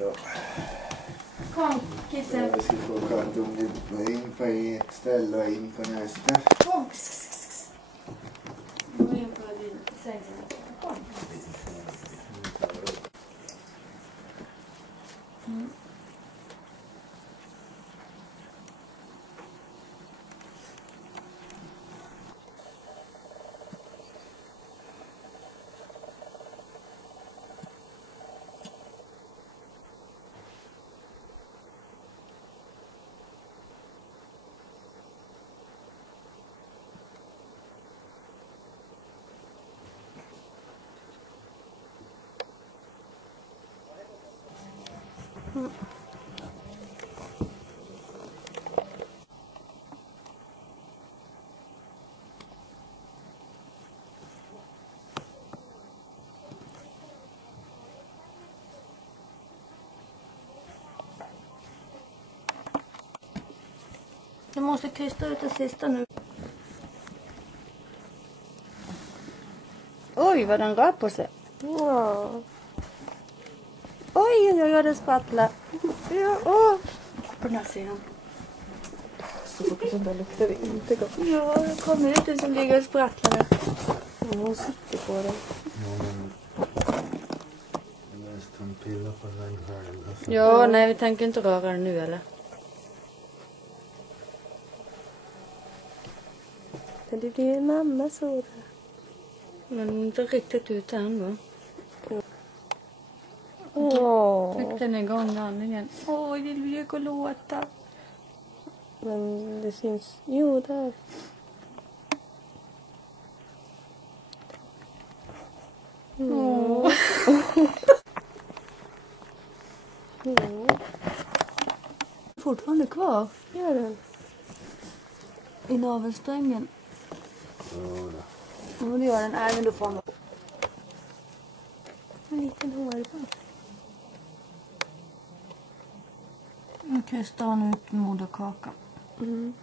Ja. Kom, Kisse. Jag ska få katten in på ett ställe och in på nästa. Kom. Gå in på din säng. Kom. Mm. Mm. Du måste krysta ut det sista nu. Oj, vad den rör på sig. Ja. Oj, det sprattlar. Ja, åh. På den här sidan. Så sånt där luktar det inte gott. Ja, jag kom ut och så ligger och sprattlar. Hon sitter på den. Nästan pilla på den själv. Ja, nej, vi tänker inte röra den nu, eller? Men det blir en mamma så. Men inte riktigt ut än, va? Åh. Tryck den igång andningen. Oj, det vill gå låta. Men det syns. Jo, där. Åh. Fortfarande kvar Gör den. i navelsträngen. Ja, det gör den även då får man. En liten hårboll. Nu krystar hon ut moderkakan. Mm.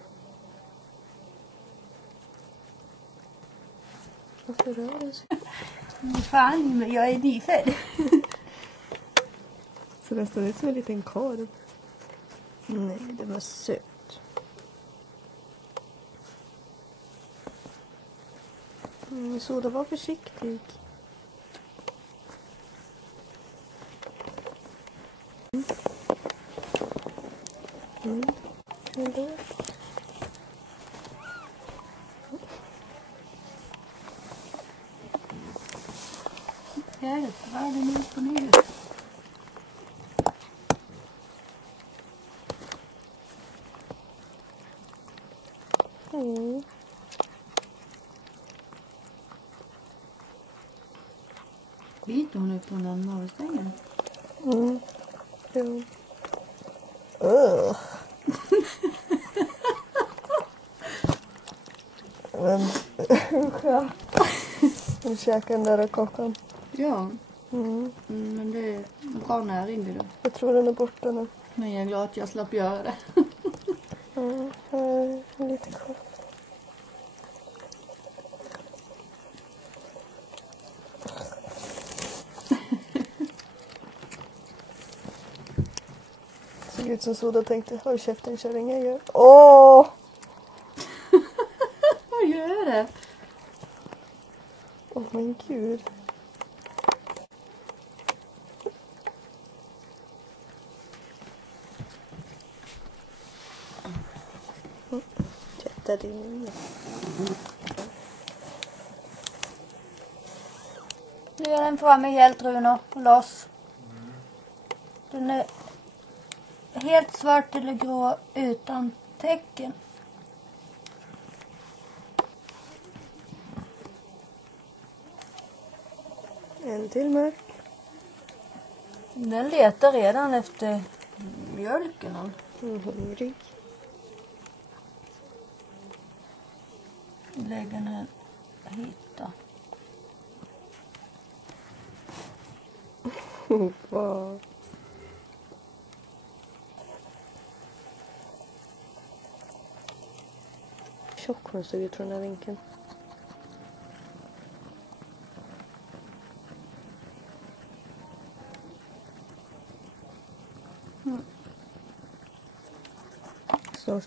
Varför rör den sig? Fan, men jag är nyfödd. Så nästan är som en liten korv. Nej, det var söt. Soda, var försiktig. Ändå. Hjälp, vad är det nu på nu? Mm. Biter hon ut på den navelsträngen? Mm. Jo. Men usch. Hon käkar den där kakan. Ja, Mm. men det är bra näring det då. Jag tror den är borta nu. Men jag är glad att jag slapp göra det. Mm. Lite kvar. Såg ut som Soda tänkte, håll käften kärring, jag gör. Åh! Vad gör det? Åh men gud. Tvätta din. Nu är den framme helt, Runo. Loss. Den är helt svart eller grå utan tecken. En till mörk. Den letar redan efter mjölken. Hungrig. Lägger den hit då. Vad? Tjock hon såg ut från den här vinkeln. Stor.